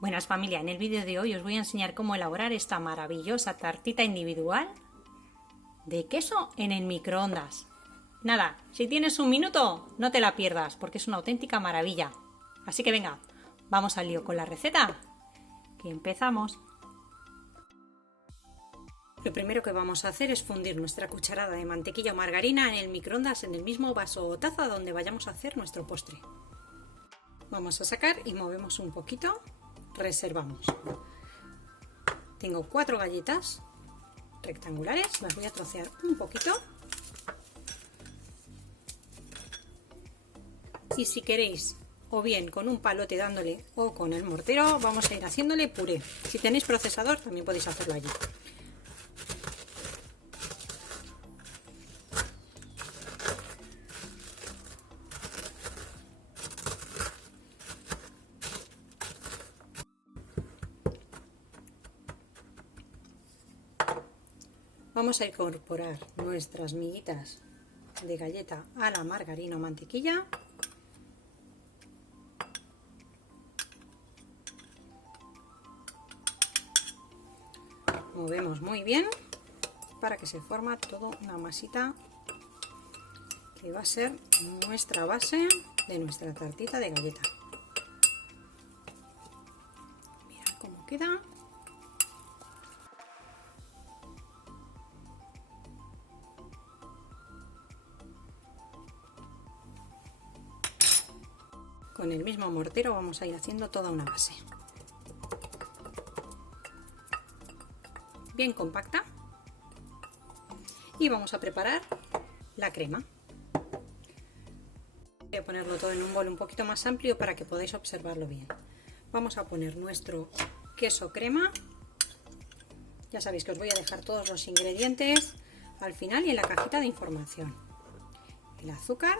Buenas familia, en el vídeo de hoy os voy a enseñar cómo elaborar esta maravillosa tartita individual de queso en el microondas. Nada, si tienes un minuto no te la pierdas porque es una auténtica maravilla. Así que venga, vamos al lío con la receta, que empezamos. Lo primero que vamos a hacer es fundir nuestra cucharada de mantequilla o margarina en el microondas en el mismo vaso o taza donde vayamos a hacer nuestro postre. Vamos a sacar y movemos un poquito. Reservamos. Tengo 4 galletas rectangulares, las voy a trocear un poquito. Y si queréis, o bien con un palote dándole o con el mortero, vamos a ir haciéndole puré. Si tenéis procesador también podéis hacerlo allí. Vamos a incorporar nuestras miguitas de galleta a la margarina o mantequilla. Movemos muy bien para que se forme toda una masita que va a ser nuestra base de nuestra tartita de galleta. Mirad cómo queda. Con el mismo mortero vamos a ir haciendo toda una base bien compacta y vamos a preparar la crema. Voy a ponerlo todo en un bol un poquito más amplio para que podáis observarlo bien. Vamos a poner nuestro queso crema. Ya sabéis que os voy a dejar todos los ingredientes al final y en la cajita de información. El azúcar,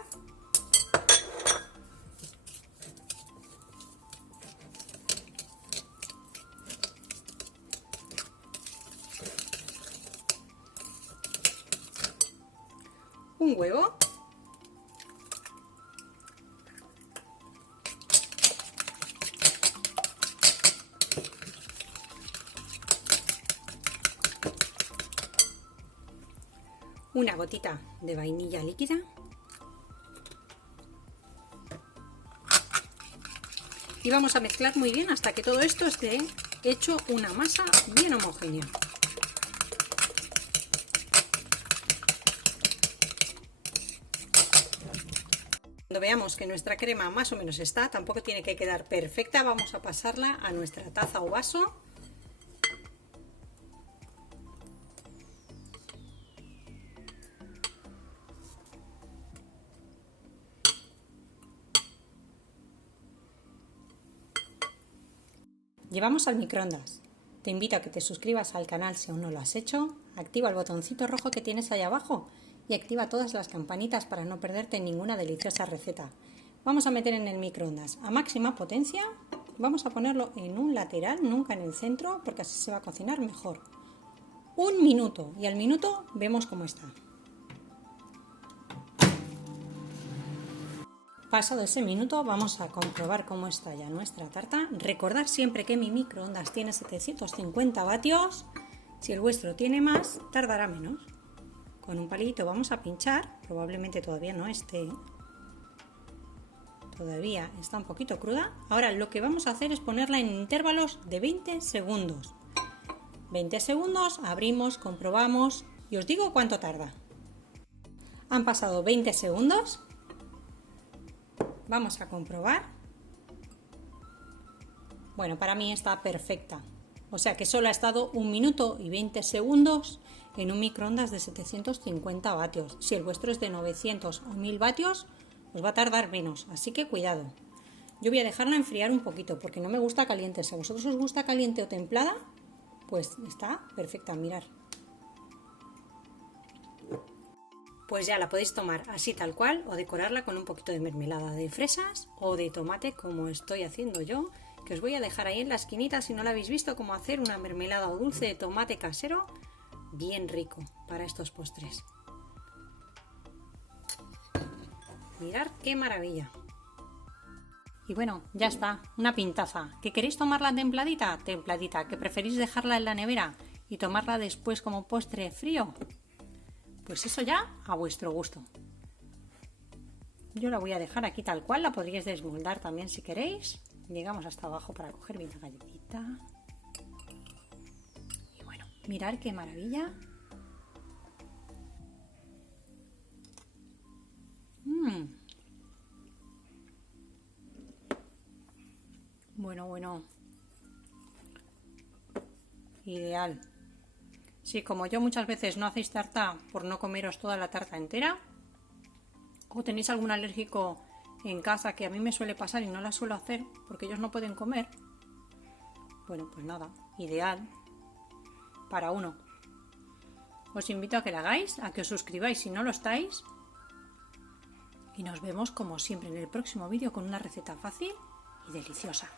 un huevo, una gotita de vainilla líquida y vamos a mezclar muy bien hasta que todo esto esté hecho una masa bien homogénea. Cuando veamos que nuestra crema más o menos está, tampoco tiene que quedar perfecta, vamos a pasarla a nuestra taza o vaso. Llevamos al microondas. Te invito a que te suscribas al canal si aún no lo has hecho, activa el botoncito rojo que tienes ahí abajo y activa todas las campanitas para no perderte ninguna deliciosa receta. Vamos a meter en el microondas a máxima potencia, vamos a ponerlo en un lateral, nunca en el centro, porque así se va a cocinar mejor. 1 minuto y al minuto vemos cómo está. Pasado ese minuto vamos a comprobar cómo está ya nuestra tarta. Recordad siempre que mi microondas tiene 750 vatios, si el vuestro tiene más tardará menos. Con un palito vamos a pinchar, probablemente todavía no esté, todavía está un poquito cruda. Ahora lo que vamos a hacer es ponerla en intervalos de 20 segundos. 20 segundos, abrimos, comprobamos y os digo cuánto tarda. Han pasado 20 segundos. Vamos a comprobar. Bueno, para mí está perfecta. O sea que solo ha estado 1 minuto y 20 segundos en un microondas de 750 vatios. Si el vuestro es de 900 o 1000 vatios, os va a tardar menos. Así que cuidado. Yo voy a dejarla enfriar un poquito porque no me gusta caliente. Si a vosotros os gusta caliente o templada, pues está perfecta. Mirad. Pues ya la podéis tomar así tal cual o decorarla con un poquito de mermelada de fresas o de tomate como estoy haciendo yo, que os voy a dejar ahí en la esquinita si no la habéis visto, cómo hacer una mermelada o dulce de tomate casero bien rico para estos postres. Mirad qué maravilla. Y bueno, ya está, una pintaza. ¿Que queréis tomarla templadita? Templadita. ¿Que preferís dejarla en la nevera y tomarla después como postre frío? Pues eso ya a vuestro gusto. Yo la voy a dejar aquí tal cual, la podríais desmoldar también si queréis. Llegamos hasta abajo para coger bien la galletita. Y bueno, mirad qué maravilla. Bueno. Ideal. Si como yo muchas veces no hacéis tarta por no comeros toda la tarta entera, o tenéis algún alérgico en casa, que a mí me suele pasar y no la suelo hacer porque ellos no pueden comer, bueno, pues nada, ideal para uno. Os invito a que la hagáis, a que os suscribáis si no lo estáis, y nos vemos como siempre en el próximo vídeo con una receta fácil y deliciosa.